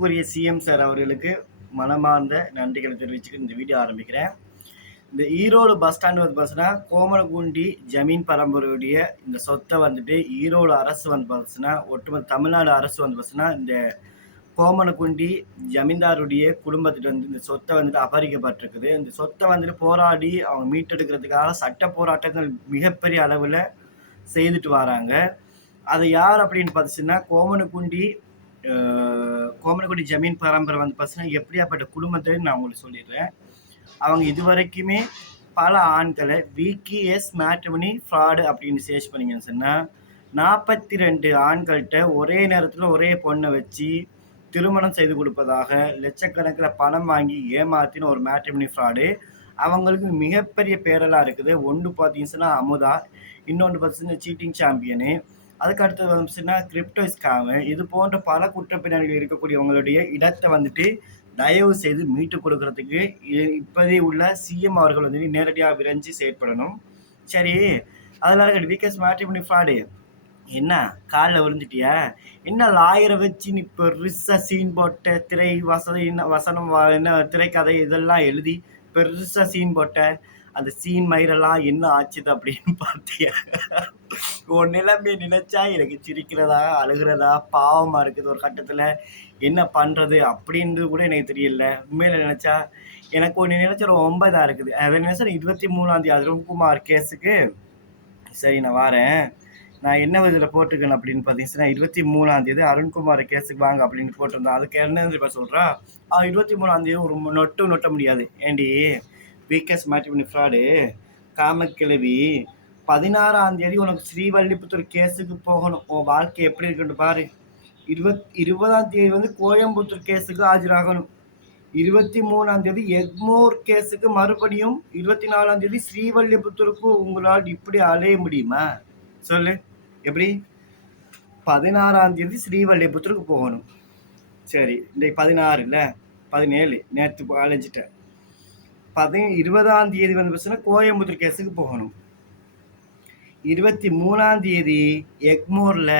கூறிய CM sir அவர்களுக்கு மனமார்ந்த நன்றிகளை தெரிவிச்சுட்டு இந்த வீடியோ ஆரம்பிக்கிறேன். இந்த ஈரோடு பஸ் ஸ்டாண்ட் வந்து பார்த்தீங்கன்னா, கோமலகுண்டி ஜமீன் பரம்பரையுடைய இந்த சொத்தை வந்துட்டு ஈரோடு அரசு வந்து பார்த்தீங்கன்னா, ஒட்டுமொத்த தமிழ்நாடு அரசு வந்து பார்த்தீங்கன்னா, இந்த கோமலகுண்டி ஜமீன்தாருடைய குடும்பத்திட்ட வந்து இந்த சொத்தை வந்துட்டு அபகரிக்கப்பட்டிருக்குது. இந்த சொத்தை வந்துட்டு போராடி அவங்க மீட்டெடுக்கிறதுக்காக சட்ட போராட்டங்கள் மிகப்பெரிய அளவில் செய்துட்டு வராங்க. அது யார் அப்படின்னு பார்த்துச்சுன்னா, கோமலகுண்டி ஜமீன் பரம்பரை வந்து பார்த்தீங்கன்னா, எப்படியாப்பட்ட குடும்பத்தை நான் உங்களுக்கு சொல்லிடுறேன். அவங்க இதுவரைக்குமே பல ஆண்களை விகிஎஸ் மேட்ரிமனி ஃப்ராடு அப்படின்னு சர்ச் பண்ணீங்கன்னு சொன்னால் 42 ஆண்கள்கிட்ட ஒரே நேரத்தில் ஒரே பொண்ணை வச்சு திருமணம் செய்து கொடுப்பதாக லட்சக்கணக்கில் பணம் வாங்கி ஏமாத்தின ஒரு மேட்ரிமனி ஃப்ராடு. அவங்களுக்கு மிகப்பெரிய பேரெல்லாம் இருக்குது. ஒன்று பார்த்தீங்கன்னா அமுதா, இன்னொன்று பார்த்தீங்கன்னா சீட்டிங் சாம்பியனு, அதுக்கு அடுத்தது வந்துச்சுன்னா கிரிப்டோ ஸ்கேமு. இது போன்ற பல குற்றப்பின்னணிகள் இருக்கக்கூடியவங்களுடைய இடத்தை வந்துட்டு தயவு செய்து மீட்டு கொடுக்கறதுக்கு இப்போதே உள்ள சிஎம் அவர்கள் வந்து நேரடியாக விரைஞ்சு செயற்படணும். சரி, அதனால விகேஎஸ் மேட்ரிமனி ஃப்ராடு என்ன காலில் விழுந்துட்டியா? என்ன லாயரை வச்சு நீ பெருசாக சீன் போட்ட, திரை வசனம் என்ன திரைக்கதை இதெல்லாம் எழுதி பெருசாக சீன் போட்ட, அந்த சீன் மயிரெல்லாம் என்ன ஆச்சுது அப்படின்னு பார்த்தியா? உன் நிலைமையை நினைச்சா எனக்கு சிரிக்கிறதா அழுகிறதா பாவமாக இருக்குது. ஒரு கட்டத்தில் என்ன பண்ணுறது அப்படின்றது கூட எனக்கு தெரியல. உண்மையில் நினச்சா எனக்கு ஒன்று நினச்சா ரொம்ப இதாக இருக்குது. அதை நினச்சா 23ஆம் அருண்குமார் கேஸுக்கு சரி நான் வரேன். நான் என்ன இதில் போட்டிருக்கேன் அப்படின்னு பார்த்தீங்கன்னா 23ஆம் அருண்குமார் கேஸுக்கு வாங்க அப்படின்னு போட்டிருந்தேன். அதுக்கு என்ன இப்போ சொல்கிறா, 23ஆம் ஒரு நொட்ட முடியாது. ஏண்டி விகேஎஸ் மேட்ரிமனி ஃப்ராடு காமக்கிழவி 16ஆம் உனக்கு ஸ்ரீவல்லிபுத்தூர் கேஸுக்கு போகணும். உன் வாழ்க்கை எப்படி இருக்குன்னு பாரு. 20ஆம் வந்து கோயம்புத்தூர் கேஸுக்கு ஆஜராகணும். 23ஆம் எக்மோர் கேஸுக்கு மறுபடியும் 24ஆம் ஸ்ரீவல்லிபுத்தூருக்கு உங்களால் இப்படி அலைய முடியுமா சொல்லு? எப்படி 16ஆம் ஸ்ரீவல்லிபுத்தூருக்கு போகணும். சரி, இன்றைக்கு 16 இல்லை 17, நேற்று அலைஞ்சிட்டேன். 20ஆம் வந்து பார்த்தீங்கன்னா கோயம்புத்தூர் கேஸுக்கு போகணும். 23ஆம் எக்மோர்ல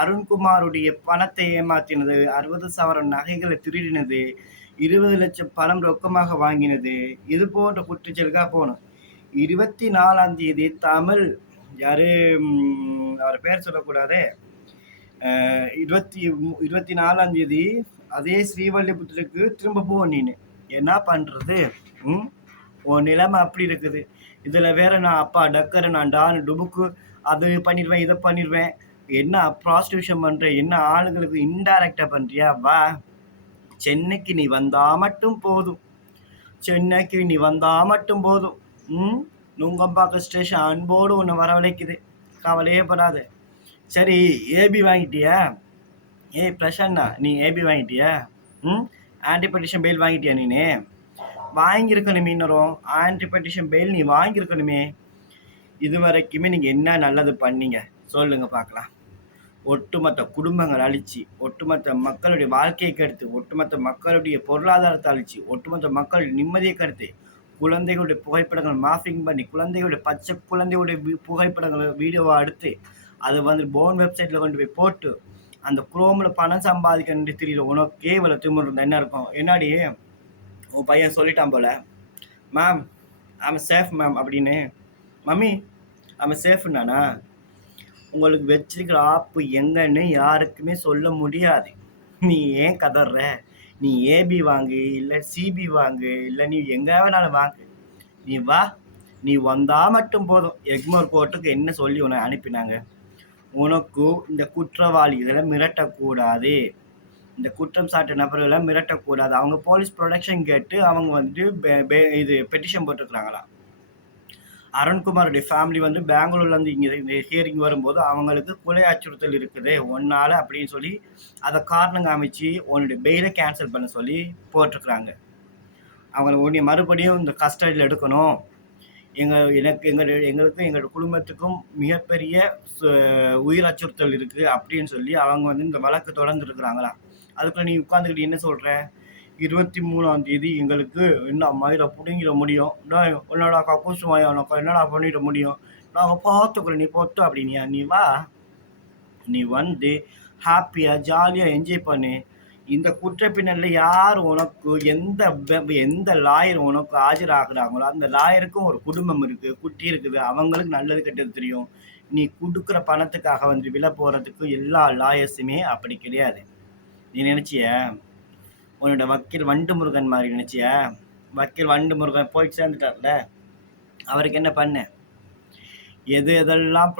அருண்குமாருடைய பணத்தை ஏமாற்றினது, 60 சவரன் நகைகளை திருடினது, 20 லட்சம் பணம் ரொக்கமாக வாங்கினது, இது போன்ற குற்றச்செயலுக்காக போகணும். 24ஆம் தமிழ் யாரு அவர் பேர் சொல்லக்கூடாதே, 24ஆம் அதே ஸ்ரீவல்லிபுத்தூருக்கு திரும்ப போவோம். நீனு என்ன பண்றது? உன் நிலைமை அப்படி இருக்குது. இதில் வேற நான் அப்பா டக்கரை, நான் டான் டுபுக்கு, அது பண்ணிடுவேன் இதை பண்ணிடுவேன், என்ன ப்ராஸ்டியூஷன் பண்ணுற, என்ன ஆளுங்களுக்கு இன்டைரக்டாக பண்ணுறியா? வா, சென்னைக்கு நீ வந்தா மட்டும் போதும். சென்னைக்கு நீ வந்தா மட்டும் போதும். நுங்கம்பாக்கம் ஸ்டேஷன் அன்போடு ஒன்று வரவழைக்குது, கவலையே படாது. சரி, ஏபி வாங்கிட்டியா? பிரசன்னா, நீ ஏபி வாங்கிட்டியா? ஆன்டி பெட்டிஷன் பெயில் வாங்கிட்டியா? நீனே வாங்கியிருக்கணுமே. இன்னும் ஆன்டி பெட்டிஷன் பெயில் நீ வாங்கியிருக்கணுமே. இது வரைக்குமே நீங்கள் என்ன நல்லது பண்ணீங்க சொல்லுங்க பார்க்கலாம். ஒட்டுமொத்த குடும்பங்கள் அழிச்சு, ஒட்டுமொத்த மக்களுடைய வாழ்க்கையை கெடுத்து, ஒட்டுமொத்த மக்களுடைய பொருளாதாரத்தை அழிச்சு, ஒட்டுமொத்த மக்களுடைய நிம்மதியை கெடுத்து, குழந்தைகளுடைய புகைப்படங்கள் மாஃபிங் பண்ணி, குழந்தைகளுடைய பச்சை குழந்தைகளுடைய புகைப்படங்களை வீடியோவாக எடுத்து அதை வந்து போன் வெப்சைட்டில் கொண்டு போய் போட்டு அந்த குரோமில் பணம் சம்பாதிக்கணுன்னு தெரியல. உனக்கே இவ்வளோ திமிரு இருந்தால் என்ன இருக்கும்? என்னாடி உன் பையன் சொல்லிட்டான் போல, மேம் ஐம் சேஃப் மேம் அப்படின்னு. மம்மி ஐம் சேஃப்னானா? உங்களுக்கு வச்சிருக்கிற ஆப்பு எங்கன்னு யாருக்குமே சொல்ல முடியாது. நீ ஏன் கதற? நீ ஏபி வாங்கு, இல்லை சிபி வாங்கு, இல்லை நீ எங்கே வேணாலும் வாங்கு. நீ வா, நீ வந்தா மட்டும் போதும். எக்மோர் கோர்ட்டுக்கு என்ன சொல்லி உன்னை அனுப்பினாங்க? உனக்கு இந்த குற்றவாளிகளை மிரட்டக்கூடாது, இந்த குற்றம் சாட்டு நபர்களை மிரட்டக்கூடாது. அவங்க போலீஸ் ப்ரொடெக்ஷன் கேட்டு அவங்க வந்துட்டு இது பெட்டிஷன் போட்டுருக்குறாங்களா. அருண்குமாருடைய ஃபேமிலி வந்து பெங்களூர்லேருந்து இங்கே ஹியரிங் வரும்போது அவங்களுக்கு கொலை அச்சுறுத்தல் இருக்குது ஒன்றால் அப்படின்னு சொல்லி அதை காரணம் காமிச்சு உன்னுடைய பெயிலை கேன்சல் பண்ண சொல்லி போட்டிருக்குறாங்க. அவங்கள உன்னை மறுபடியும் இந்த கஸ்டடியில் எடுக்கணும். எங்களுக்கு எங்களோட குடும்பத்துக்கும் மிகப்பெரிய உயிர் அச்சுறுத்தல் இருக்குது அப்படின்னு சொல்லி அவங்க வந்து இந்த வழக்கு தொடர்ந்து இருக்கிறாங்களா. அதுக்குள்ள நீ உட்காந்துக்கிட்டு என்ன சொல்கிற? 23ஆம் எங்களுக்கு என்ன மயிரை பிடுங்கிட முடியும், என்னடா கக்கூசு வாயனக்கா என்னடா பண்ணிட முடியும், நாங்கள் பார்த்துக்குறோம், நீ பொத்து அப்படின்னியா? நீ வா, நீ வந்து ஹாப்பியாக ஜாலியாக என்ஜாய் பண்ணு. இந்த குற்ற பின்னணியில் யார் உனக்கு எந்த லாயர் உனக்கு ஆஜராகிறாங்களோ அந்த லாயருக்கும் ஒரு குடும்பம் இருக்குது, குட்டி இருக்குது, அவங்களுக்கு நல்லது கெட்டது தெரியும். நீ கொடுக்குற பணத்துக்காக விலை போகிறதுக்கு எல்லா லாயர்ஸுமே அப்படி கிடையாது. நீ நினச்சிய உன்னோட வக்கீல் வண்டு முருகன் மாதிரி நினச்சிய? வக்கீல் வண்டு முருகன் போய் சேர்ந்துட்டார்ல, அவருக்கு என்ன பண்ண? எதெல்லாம்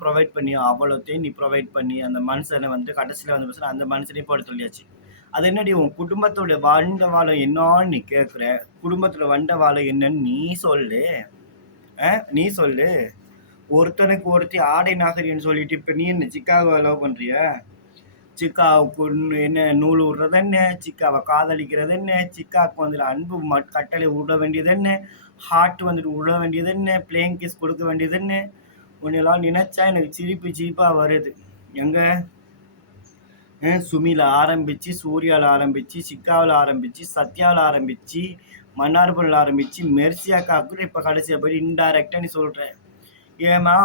ப்ரொவைட் பண்ணியோ அவ்வளோத்தையும் நீ ப்ரொவைட் பண்ணி அந்த மனுஷனை கடைசியில் அந்த மனுஷனையும் போட சொல்லியாச்சு. அது என்னடி உன் குடும்பத்தோட வண்ட வாழம் என்னன்னு நீ கேட்குற? குடும்பத்தோட வண்ட வாழம் என்னன்னு நீ சொல்லு. ஒருத்தனுக்கு ஒருத்தி ஆடை நாகரிகன்னு சொல்லிட்டு இப்போ நீ என்ன சிக்காகோ லவ் பண்ணுறிய? சிக்காவுக்கு என்ன நூல் விடுறது என்ன, சிக்காவை காதலிக்கிறது என்ன, சிக்காவுக்கு அன்பு கட்டளை விட வேண்டியது என்ன, ஹார்ட் விட வேண்டியது என்ன, பிளேயிங் கிஸ் கொடுக்க வேண்டியது என்ன? உன்னெல்லாம் நினைச்சா எனக்கு சிரிப்பாக வருது. எங்க சுமியில் ஆரம்பித்து, சூர்யாவில் ஆரம்பித்து, சிக்காவில் ஆரம்பித்து, சத்யாவில் ஆரம்பித்து, மன்னார்பனில் ஆரம்பித்து, மெர்சியாக்காக்கு இப்போ கடைசியாக போய் இன்டைரக்டாக நீ சொல்கிற. ஏமா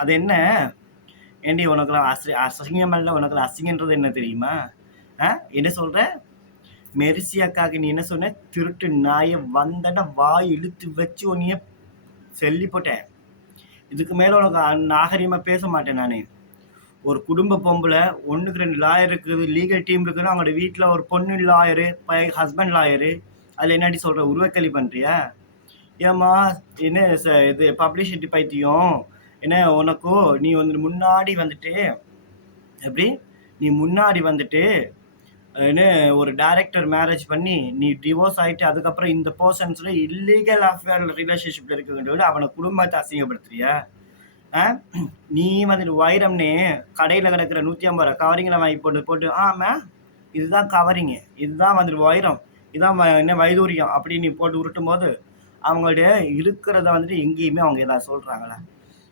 அது என்ன? ஏண்டி உனக்குலாம் அசிங்கமல்ல? உனக்குலாம் அசிங்கன்றது என்ன தெரியுமா? என்ன சொல்கிற? மெர்சியாக்காக்கு நீ என்ன சொன்ன? திருட்டு நாயை வந்தட வாய் இழுத்து வச்சு உன்னைய சொல்லி போட்டேன். இதுக்கு மேலே உனக்கு நாகரிகமாக பேச மாட்டேன் நான். ஒரு குடும்ப பொம்பளை, 1க்கு 2 லாயர் இருக்குது, லீகல் டீம் இருக்குன்னு அவங்களோட வீட்டில் ஒரு பொண்ணு லாயரு, ஹஸ்பண்ட் லாயரு, அதில் என்னாடி சொல்கிற? உருவக்கலி பண்ணுறியா? ஏம்மா என்ன இது பப்ளிசிட்டி பைத்தியம் என்ன உனக்கோ? நீ முன்னாடி எப்படி நீ முன்னாடி என்ன ஒரு டைரக்டர் மேரேஜ் பண்ணி நீ டிவோர்ஸ் ஆகிட்டு அதுக்கப்புறம் இந்த பர்சன்ஸில் இல்லீகல் அஃபேர் ரிலேஷன்ஷிப்பில் இருக்கிற அவனை குடும்பத்தை அசிங்கப்படுத்துறியா? நீ வைரம்னே கடையில் கிடக்கிற 150 ரூபா கவரிங்கில் வாங்கி போட்டு ஆமாம் இதுதான் கவரிங்கு, இதுதான் வைரம், இதுதான் என்ன வைதூரியம் அப்படின்னு நீ போட்டு உருட்டும் போது அவங்களுடைய இருக்கிறத எங்கேயுமே அவங்க ஏதாவது சொல்கிறாங்களா?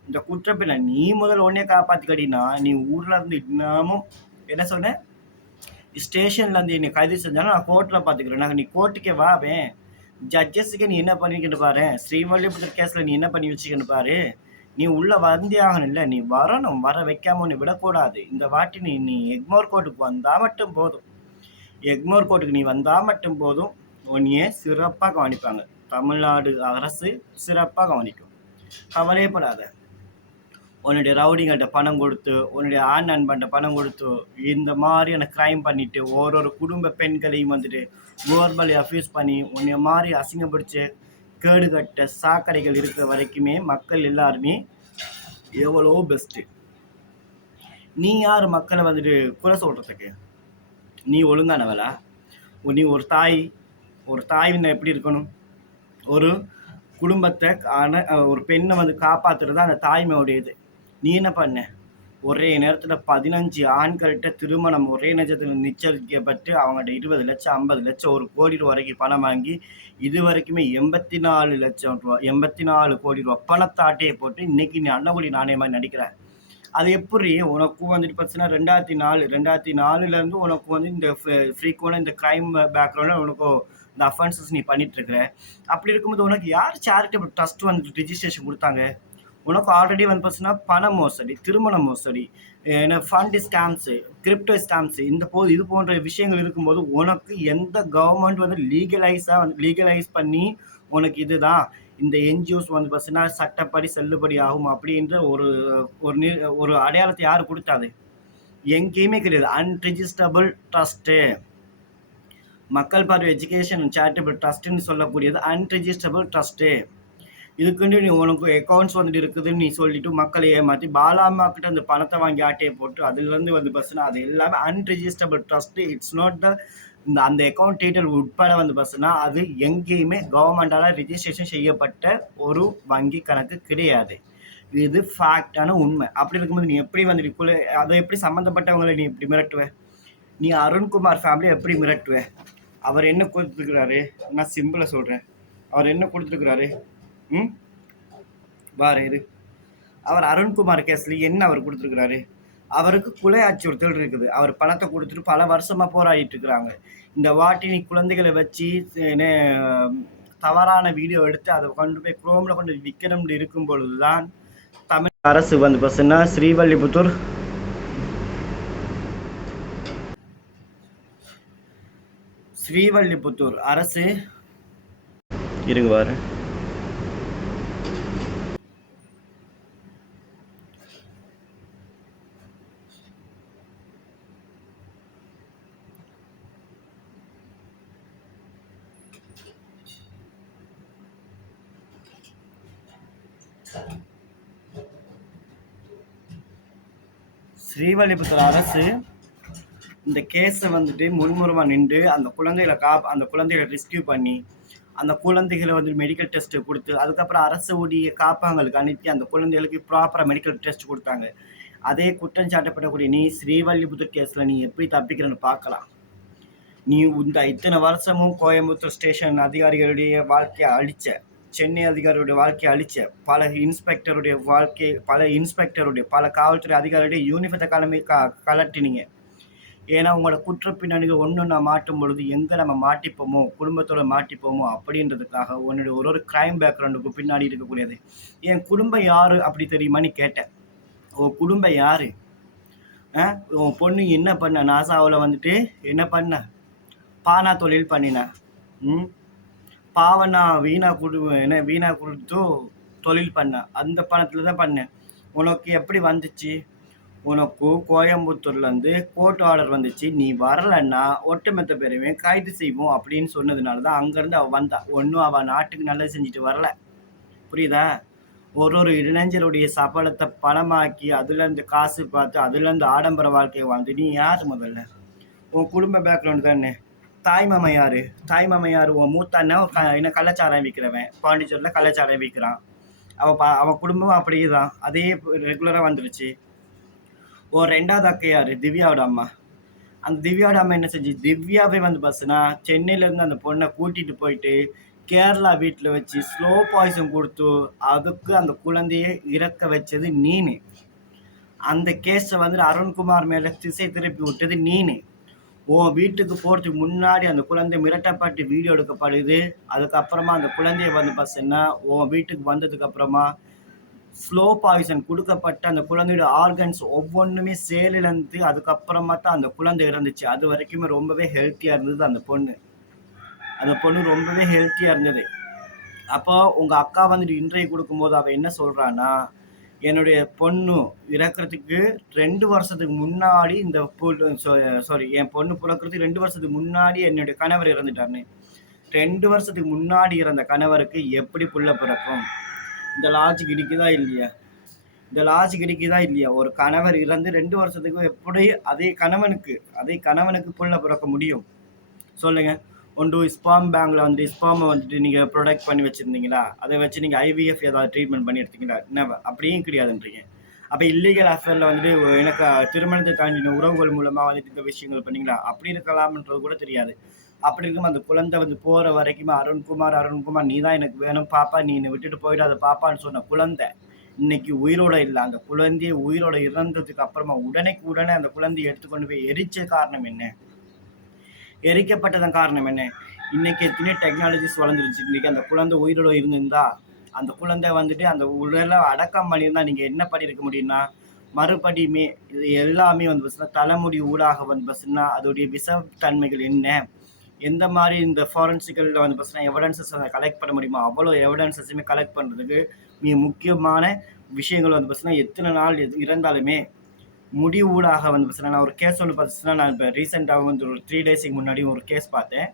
இந்த குற்றப்பின்ன நீ முதல் ஒன்னே காப்பாற்றிக்கடினா நீ ஊரில் இருந்து இன்னமும் என்ன சொன்ன? ஸ்டேஷன்லேருந்து என்னை கைது செஞ்சாலும் நான் கோர்ட்டில் பார்த்துக்கிறேன். நாங்கள் நீ கோர்ட்டுக்கே வாவேன். ஜட்ஜஸுக்கு நீ என்ன பண்ணிக்கிட்டு பாரு. ஸ்ரீவல்லிபுத்தூர் கேஸில் நீ என்ன பண்ணி வச்சுக்கின்னு பாரு. நீ உள்ளே வந்தே ஆகணும். இல்லை நீ வரணும், வர வைக்காம நீ விடக்கூடாது. இந்த வாட்டி நீ எக்மோர் கோர்ட்டுக்கு வந்தால் மட்டும் போதும். எக்மோர் கோர்ட்டுக்கு நீ வந்தால் மட்டும் போதும். உன்னையே சிறப்பாக கவனிப்பாங்க. தமிழ்நாடு அரசு சிறப்பாக கவனிக்கும். கவலையப்படாத. உன்னுடைய ரவுடிங்கள்ட்ட பணம் கொடுத்து, உன்னுடைய ஆண் நண்பன்ட்ட பணம் கொடுத்து, இந்த மாதிரியான க்ரைம் பண்ணிட்டு ஒரு குடும்ப பெண்களையும் வேர்பலி அஃபியூஸ் பண்ணி உன்னைய மாதிரி அசிங்கப்படுத்த கேடுகட்ட சாக்கடைகள் இருக்கிற வரைக்குமே மக்கள் எல்லாருமே எவ்வளோ பெஸ்ட்டு. நீ யார் மக்களை குறை சொல்கிறதுக்கு? நீ ஒழுங்கானவளா? நீ ஒரு தாய் எப்படி இருக்கணும்? ஒரு குடும்பத்தை ஒரு பெண்ணை காப்பாற்றுறது அந்த தாய்மையுடையது. நீ என்ன பண்ண? ஒரே நேரத்தில் 15 ஆண்கள்கிட்ட திருமணம் ஒரே நேரத்தில் நிச்சயிக்கப்பட்டு அவங்கள்ட்ட 20 லட்சம் 50 லட்சம் 1 கோடி ரூபா வரைக்கும் பணம் வாங்கி இது வரைக்குமே 84 லட்சம் ரூபா 84 கோடி ரூபா பணத்தாட்டையை போட்டு இன்னைக்கு நீ அண்ணகுடி நாணய மாதிரி நடிக்கிற. அது எப்படி உனக்கும் பார்த்தீங்கன்னா 2004 உனக்கு இந்த ஃப்ரீக்வெண்டாக இந்த க்ரைம் பேக்ரவுண்டில் உனக்கு இந்த அஃபென்சஸ் நீ பண்ணிட்டு இருக்கிற. அப்படி இருக்கும்போது உனக்கு யார் சேரிட்டபிள் ட்ரஸ்ட் ரிஜிஸ்ட்ரேஷன் கொடுத்தாங்க? உனக்கு ஆல்ரெடி பார்த்தீங்கன்னா பண மோசடி, திருமண மோசடி, ஃபண்ட் ஸ்கேம்ஸு, கிரிப்டோ ஸ்கேம்ஸு, இது போன்ற விஷயங்கள் இருக்கும்போது உனக்கு எந்த கவர்மெண்ட் லீகலைஸ் பண்ணி உனக்கு இதுதான் இந்த என்ஜிஓஸ் பார்த்தீங்கன்னா சட்டப்படி செல்லுபடி ஆகும் அப்படின்ற ஒரு அடையாளத்தை யார் கொடுத்தாது? எங்கேயுமே கிடையாது. அன்ரிஜிஸ்டபிள் ட்ரஸ்ட்டு, மக்கள் பார்வை எஜுகேஷன் அண்ட் சேரிட்டபிள் ட்ரஸ்ட்டுன்னு சொல்லக்கூடியது அன்ரிஜிஸ்டபிள் ட்ரஸ்ட்டு. இதுக்குன்னு நீ உனக்கு அக்கௌண்ட்ஸ் இருக்குதுன்னு நீ சொல்லிட்டு மக்களை ஏமாற்றி பாலாமா கிட்ட அந்த பணத்தை வாங்கி ஆட்டையை போட்டு அதுலேருந்து பார்த்தீங்கன்னா அது எல்லாமே அன்ரிஜிஸ்டபிள் ட்ரஸ்ட்டு. இட்ஸ் நாட் அந்த அக்கௌண்ட் டீட்டெயில் உட்பட பார்த்தீங்கன்னா அது எங்கேயுமே கவர்மெண்டால் ரிஜிஸ்ட்ரேஷன் செய்யப்பட்ட ஒரு வங்கி கணக்கு கிடையாது. இது ஃபேக்டான உண்மை. அப்படி இருக்கும்போது நீ எப்படி அதை எப்படி சம்மந்தப்பட்டவங்களை நீ இப்படி மிரட்டுவ? நீ அருண்குமார் ஃபேமிலி எப்படி மிரட்டுவ? அவர் என்ன கொடுத்துருக்குறாரு? நான் சிம்பிளாக சொல்கிறேன். அவர் என்ன கொடுத்துருக்குறாரு? வார இது அவர் அருண்குமார் கேஸ்ல என்ன அவர் கொடுத்துருக்குறாரு? அவருக்கு கொலை அச்சுறுத்தல் இருக்குது. அவர் பணத்தை கொடுத்துட்டு பல வருஷமா போராடிட்டு இருக்கிறாங்க. இந்த வாட்டி நீ குழந்தைகளை வச்சு தவறான வீடியோ எடுத்து அதை கொண்டு போய் குரோம்ல கொண்டு விற்கணும்னு இருக்கும் பொழுதுதான் தமிழ் அரசு பார்த்தீங்கன்னா ஸ்ரீவல்லிபுத்தூர் ஸ்ரீவல்லிபுத்தூர் அரசு இருங்க வாரு ஸ்ரீவல்லிபுத்தூர் அரசு இந்த கேஸை வந்துட்டு முன்முறமா நின்று அந்த குழந்தைகளை ரெஸ்கியூ பண்ணி அந்த குழந்தைகளை வந்து மெடிக்கல் டெஸ்ட் கொடுத்து அதுக்கப்புறம் அரசு உடைய காப்பகங்களுக்கு அனுப்பி அந்த குழந்தைகளுக்கு ப்ராப்பராக மெடிக்கல் டெஸ்ட் கொடுத்தாங்க. அதே குற்றம் சாட்டப்படக்கூடிய நீ ஸ்ரீவல்லிபுத்தூர் கேஸ்ல நீ எப்படி தப்பிக்கிறன்னு பார்க்கலாம். நீ இந்த இத்தனை வருஷமும் கோயம்புத்தூர் ஸ்டேஷன் அதிகாரிகளுடைய வாழ்க்கையை அழிச்ச, சென்னை அதிகாரியுடைய வாழ்க்கையை அழிச்ச, பல காவல்துறை அதிகாரியுடைய யூனிஃபத்தை கலட்டினீங்க. ஏன்னா உங்களோட குற்ற பின்னணிகள் ஒன்று மாட்டும் பொழுது எங்கே நம்ம மாட்டிப்போமோ, குடும்பத்தோட மாட்டிப்போமோ அப்படின்றதுக்காக உன்னுடைய ஒரு கிரைம் பேக்ரவுண்டுக்கு பின்னாடி இருக்கக்கூடியது. என் குடும்பம் யாரு அப்படி தெரியுமான்னு கேட்டேன். உன் குடும்பம் யாரு? உன் பொண்ணு என்ன பண்ண? நாசாவில் வந்துட்டு என்ன பண்ண? பானா தொழில் பண்ணினேன். பாவனா வீணா கொடுத்து தொழில் பண்ண. அந்த பணத்துல தான் பண்ணேன். உனக்கு எப்படி வந்துச்சு? உனக்கு கோயம்புத்தூர்லேருந்து கோர்ட் ஆர்டர் வந்துச்சு. நீ வரலன்னா ஒட்டுமொத்த பேருமே கைது செய்வோம் அப்படின்னு சொன்னதுனால தான் அங்கேருந்து அவள் வந்தா. ஒன்றும் அவள் நாட்டுக்கு நல்லது செஞ்சுட்டு வரல. புரியுதா? ஒரு இளைஞருடைய சபலத்தை பணமாக்கி அதுலேருந்து காசு பார்த்து அதுலேருந்து ஆடம்பர வாழ்க்கையை வாழ்ந்து நீ யார்? முதல்ல உன் குடும்ப பேக்ரவுண்ட் தானே. தாய்மாமா யாரு? உன் மூத்த அண்ணன் என்ன கள்ளச்சாராயம் விற்கிறவன், பாண்டிச்சேரியில் கள்ளச்சாராயம் விற்கிறான். அவன் குடும்பம் அப்படியே தான், அதே ரெகுலராக வந்துருச்சு. உன் ரெண்டாவது அக்கா யாரு? திவ்யாவோட அம்மா. அந்த திவ்யாவோட அம்மா என்ன செஞ்சு? திவ்யாவே வந்து பஸ்ஸுனா சென்னையிலேருந்து அந்த பொண்ணை கூட்டிகிட்டு போயிட்டு கேரளா வீட்டில் வச்சு ஸ்லோ பாய்சன் கொடுத்து அதுக்கு அந்த குழந்தையை இறக்க வச்சது நீனு. அந்த கேஸை வந்து அருண்குமார் மேலே திசை திருப்பி விட்டது நீனு. உன் வீட்டுக்கு போகிறதுக்கு முன்னாடி அந்த குழந்தை மிரட்டப்பட்டு வீடியோ எடுக்கப்படுது. அதுக்கப்புறமா அந்த குழந்தைய வந்து பஸ்ஸுன்னா உன் வீட்டுக்கு வந்ததுக்கு அப்புறமா ஸ்லோ பாய்சன் கொடுக்கப்பட்ட அந்த குழந்தையோட ஆர்கன்ஸ் ஒவ்வொன்றுமே செயலிழந்து அதுக்கப்புறமா தான் அந்த குழந்தை இறந்துச்சு. அது வரைக்குமே ரொம்பவே ஹெல்த்தியாக இருந்தது அந்த பொண்ணு ரொம்பவே ஹெல்த்தியாக இருந்தது. அப்போ உங்கள் அக்கா வந்துட்டு இன்டர்வியூ கொடுக்கும்போது அவள் என்ன சொல்கிறான்னா, என்னுடைய பொண்ணு இறக்கிறதுக்கு 2 வருஷத்துக்கு முன்னாடி என் பொண்ணு பிறக்கிறதுக்கு 2 வருஷத்துக்கு முன்னாடி என்னுடைய கணவர் இறந்துட்டாருன்னு. 2 வருஷத்துக்கு முன்னாடி இறந்த கணவருக்கு எப்படி புள்ள பிறக்கும்? இந்த லாஜிக் இடிக்குதா இல்லையா? ஒரு கணவர் இறந்து 2 வருஷத்துக்கு எப்படி அதே கணவனுக்கு புள்ள பிறக்க முடியும்? சொல்லுங்க. ஒன்று ஸ்பாம் பேங்க்ல வந்து ஸ்பாமை வந்துட்டு நீங்கள் ப்ரொடக்ட் பண்ணி வச்சுருந்தீங்களா? அதை வச்சு நீங்கள் ஐவிஎஃப் ஏதாவது ட்ரீட்மெண்ட் பண்ணி எடுத்தீங்களா? என்ன அப்படியும் கிடையாதுன்றீங்க. அப்போ இல்லீகல் அஃபேரில் வந்துட்டு எனக்கு திருமணத்தை தாண்டின உறவுகள் மூலமாக வந்துட்டு இந்த விஷயங்கள் பண்ணீங்களா? அப்படி இருக்கலாம்ன்றது கூட தெரியாது. அப்படி இருக்கும் அந்த குழந்தை வந்து போகிற வரைக்குமே அருண்குமார் நீ தான் எனக்கு வேணும் பாப்பா, நீ என்னை விட்டுட்டு போயிடாத பாப்பான்னு சொன்ன குழந்தை இன்னைக்கு உயிரோட இல்லை. அந்த குழந்தைய உயிரோட இறந்ததுக்கு அப்புறமா உடனே அந்த குழந்தைய எடுத்துக்கொண்டு போய் எரிக்கப்பட்டதன் காரணம் என்ன? இன்னைக்கு எத்தனை டெக்னாலஜிஸ் வளர்ந்துருச்சு. இன்னைக்கு அந்த குழந்தை உயிரோட இருந்திருந்தா அந்த குழந்தை வந்துட்டு அந்த உடலை அடக்கம் பண்ணியிருந்தா நீங்க என்ன பண்ணியிருக்க முடியும்னா, மறுபடியுமே இது எல்லாமே வந்து பஸ்னா தலைமுடி ஊடாக வந்து பஸ்னா அதோடைய விஷத்தன்மைகள் என்ன, எந்த மாதிரி இந்த ஃபாரன்சிக்கலில் வந்து பஸ்னா எவிடன்சஸ் அதை கலெக்ட் பண்ண முடியுமோ அவ்வளோ எவிடன்சஸுமே கலெக்ட் பண்ணுறதுக்கு மிக முக்கியமான விஷயங்கள் வந்து பஸ்னா எத்தனை நாள் இருந்தாலுமே முடிவூடாக வந்து பஸ்னா நான் ஒரு கேஸ் ஒன்று பார்த்துச்சுன்னா, நான் இப்போ ரீசெண்டாக வந்து ஒரு 3 டேஸுக்கு முன்னாடி ஒரு கேஸ் பார்த்தேன்.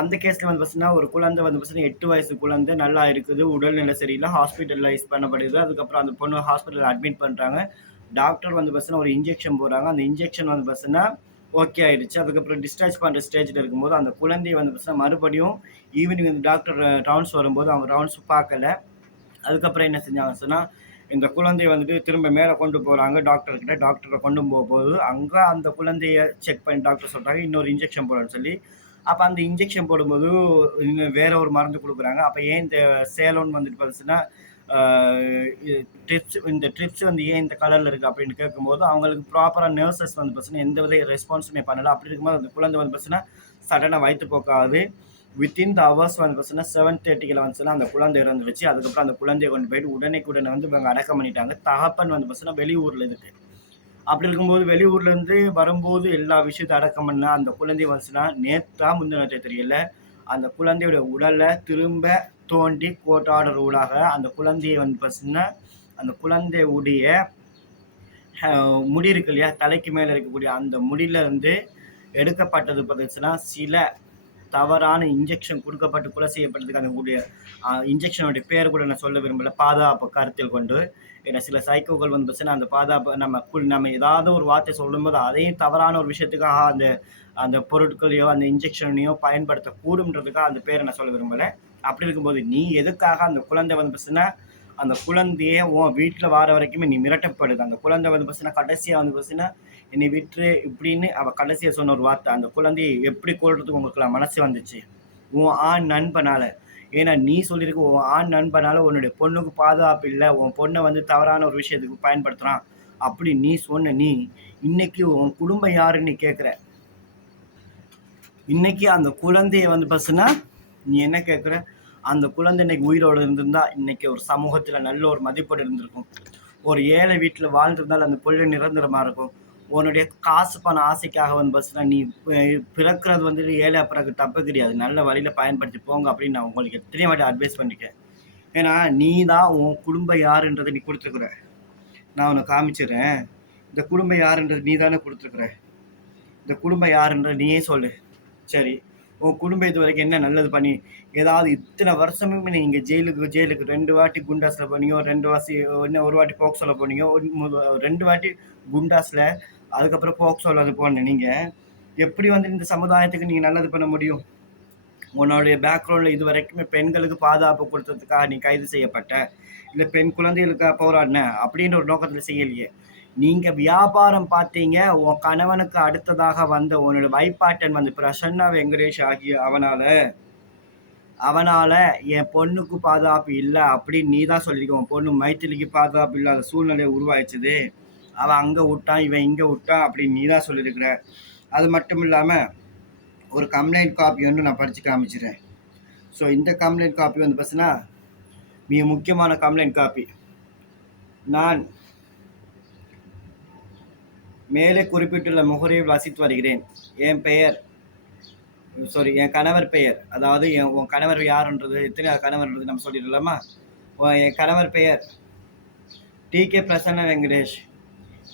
அந்த கேஸில் வந்து பஸ்னா ஒரு குழந்தை வந்து பஸ்னா 8 வயசு குழந்தை நல்லா இருக்குது, உடல்நிலை சரியில்லை, ஹாஸ்பிட்டலைஸ் பண்ணப்படுது. அதுக்கப்புறம் அந்த பொண்ணு ஹாஸ்பிட்டலில் அட்மிட் பண்ணுறாங்க. டாக்டர் வந்து பஸ்னா ஒரு இன்ஜெக்ஷன் போடுறாங்க. அந்த இன்ஜெக்ஷன் வந்து பஸ்னா ஓகே ஆயிடுச்சு. அதுக்கப்புறம் டிஸ்சார்ஜ் பண்ணுற ஸ்டேஜில் இருக்கும்போது அந்த குழந்தைய வந்து பஸ்னா மறுபடியும் ஈவினிங் வந்து டாக்டர் ரவுண்ட்ஸ் வரும்போது அவங்க ரவுண்ட்ஸ் பார்க்கல. அதுக்கப்புறம் என்ன செஞ்சாங்க சொன்னால், இந்த குழந்தைய வந்துட்டு திரும்ப மேலே கொண்டு போகிறாங்க டாக்டர்கிட்ட. டாக்டரை கொண்டு போகும்போது அங்கே அந்த குழந்தைய செக் பண்ணி டாக்டர் சொல்கிறாங்க இன்னொரு இன்ஜெக்ஷன் போடணும்னு சொல்லி. அப்போ அந்த இன்ஜெக்ஷன் போடும்போது இன்னும் வேற ஒரு மருந்து கொடுக்குறாங்க. அப்போ ஏன் இந்த சேலோன் வந்துட்டு பார்த்துச்சுன்னா இந்த ட்ரிப்ஸ் வந்து ஏன் இந்த கலரில் இருக்குது அப்படின்னு கேட்கும்போது அவங்களுக்கு ப்ராப்பராக நர்சஸ் வந்து பார்த்தீங்கன்னா எந்த வித ரெஸ்பான்ஸுமே பண்ணலை. அப்படி இருக்கும்போது அந்த குழந்தை வந்து பார்த்தீங்கன்னா சடனாக வயிற்று போக்காது. வித்தின் த ஹவர்ஸ் வந்து பார்த்தீங்கன்னா 7:30 வந்துச்சுன்னா அந்த குழந்தை இறந்துருச்சு. அதுக்கப்புறம் அந்த குழந்தைய கொண்டு போயிட்டு உடனே வந்து இவங்க அடக்கம் பண்ணிட்டாங்க. தகப்பன் வந்து பார்த்தீங்கன்னா வெளியூரில் இருக்குது. அப்படி இருக்கும்போது வெளியூர்லேருந்து வரும்போது எல்லா விஷயத்தை அடக்கம் பண்ண அந்த குழந்தை வந்துச்சுன்னா நேற்றா முந்தினத்தை தெரியல, அந்த குழந்தையோட உடலை திரும்ப தோண்டி கோர்ட் ஆர்டர் ஊடாக அந்த குழந்தையை வந்து பார்த்தீங்கன்னா அந்த குழந்தையுடைய முடி இருக்கு இல்லையா, தலைக்கு மேலே இருக்கக்கூடிய அந்த முடியில இருந்து எடுக்கப்பட்டது பார்த்துச்சுன்னா சில தவறான இன்ஜெக்ஷன் கொடுக்கப்பட்டு கொலை செய்யப்பட்டதுக்கான கூடிய இன்ஜெக்ஷனுடைய பேர் கூட நான் சொல்ல விரும்பல, பாதுகாப்பு கருத்தில் கொண்டு. ஏன்னா சில சைக்கோக்கள் வந்து பார்த்தீங்கன்னா அந்த பாதுகாப்பு நம்ம ஏதாவது ஒரு வார்த்தை சொல்லும்போது அதையும் தவறான ஒரு விஷயத்துக்காக அந்த அந்த பொருட்களையோ அந்த இன்ஜெக்ஷனையோ பயன்படுத்தக்கூடும்ன்றதுக்காக அந்த பேரை நான் சொல்ல விரும்பலை. அப்படி இருக்கும்போது நீ எதுக்காக அந்த குழந்தை வந்து பார்த்தீங்கன்னா அந்த குழந்தைய உன் வீட்டில் வார வரைக்குமே நீ மிரட்டப்படுது. அந்த குழந்தை வந்து பார்த்தீங்கன்னா கடைசியாக வந்து பார்த்தீங்கன்னா என்னை விட்டுரு இப்படின்னு அவள் கடைசியாக சொன்ன ஒரு வார்த்தை, அந்த குழந்தையை எப்படி கொள்றதுக்கு உங்களுக்கு மனசு வந்துச்சு? உன் ஆண் நண்பனால. ஏன்னா நீ சொல்லியிருக்க உன் ஆண் நண்பனால உன்னுடைய பொண்ணுக்கு பாதுகாப்பு இல்லை, உன் பொண்ணை வந்து தவறான ஒரு விஷயத்துக்கு பயன்படுத்துகிறான் அப்படி நீ சொன்ன நீ இன்னைக்கு உன் குடும்பம் யாருன்னு நீ கேட்குற. இன்னைக்கு அந்த குழந்தைய வந்து பார்த்தீங்கன்னா நீ என்ன கேட்குற? அந்த குழந்தை இன்னைக்கு உயிரோடு இருந்திருந்தா இன்னைக்கு ஒரு சமூகத்தில் நல்ல ஒரு மதிப்போடு இருந்திருக்கும். ஒரு ஏழை வீட்டில் வாழ்ந்திருந்தால் அந்த பொருள் நிரந்தரமாக இருக்கும். உன்னுடைய காசு பண ஆசைக்காக வந்து பஸ்னா நீ பிறக்கிறது வந்துட்டு ஏழை பிறகு தப்பு கிடையாது, நல்ல வழியில் பயன்படுத்தி போங்க அப்படின்னு நான் உங்களுக்கு எத்தனை வாட்டி அட்வைஸ் பண்ணிருக்கேன். ஏன்னா நீ தான் உன் குடும்பம் யாருன்றதை நீ கொடுத்துருக்குற. நான் உன்னை காமிச்சிடுறேன். இந்த குடும்பம் யாருன்றது நீ தானே கொடுத்துருக்குற. இந்த குடும்பம் யாருன்ற நீயே சொல்லு. சரி, உன் குடும்பம் இது வரைக்கும் என்ன நல்லது பண்ணி ஏதாவது இத்தனை வருஷமுமே நீங்கள் ஜெயிலுக்கு 2 வாட்டி குண்டாஸில் போனீங்க, 2 வாசி இன்னும் 1 வாட்டி போக்சோவில் போனீங்க, 2 வாட்டி குண்டாஸில், அதுக்கப்புறம் போக்சோவில் அது போன நீங்கள் எப்படி வந்து இந்த சமுதாயத்துக்கு நீங்கள் நல்லது பண்ண முடியும்? உன்னுடைய பேக்ரவுண்டில் இது வரைக்குமே பெண்களுக்கு பாதுகாப்பு கொடுத்ததுக்காக நீ கைது செய்யப்பட்ட, இல்லை பெண் குழந்தைகளுக்காக போராடின அப்படின்ற ஒரு நோக்கத்தில் செய்யலையே. நீங்கள் வியாபாரம் பார்த்தீங்க, உன் கணவனுக்கு அடுத்ததாக வந்த உன்னோட வைப்பாட்டன் வந்து பிரசன்னா வெங்கடேஷ் ஆகிய அவனால என் பொண்ணுக்கு பாதுகாப்பு இல்லை அப்படின்னு நீ தான் சொல்லியிருக்க. உன் பொண்ணு மைத்திலிக்கு பாதுகாப்பு இல்லாத சூழ்நிலையை உருவாயிடுச்சுது, அவன் அங்கே விட்டான் இவன் இங்கே விட்டான் அப்படின்னு நீ தான் சொல்லியிருக்கிற. அது மட்டும் இல்லாமல் ஒரு கம்ப்ளைண்ட் காப்பி ஒன்று நான் படித்து காமிச்சிடுறேன். ஸோ இந்த கம்ப்ளைண்ட் காப்பி வந்து பார்த்தீங்கன்னா மிக முக்கியமான கம்ப்ளைண்ட் காப்பி. நான் மேலே குறிப்பிட்டுள்ள முகரையில் வசித்து வருகிறேன். என் கணவர் பெயர், அதாவது உன் கணவர் யாருன்றது, எத்தனை கணவர்ன்றது நம்ம சொல்லிடலாமா? என் கணவர் பெயர் டி.கே. பிரசன்ன வெங்கடேஷ்.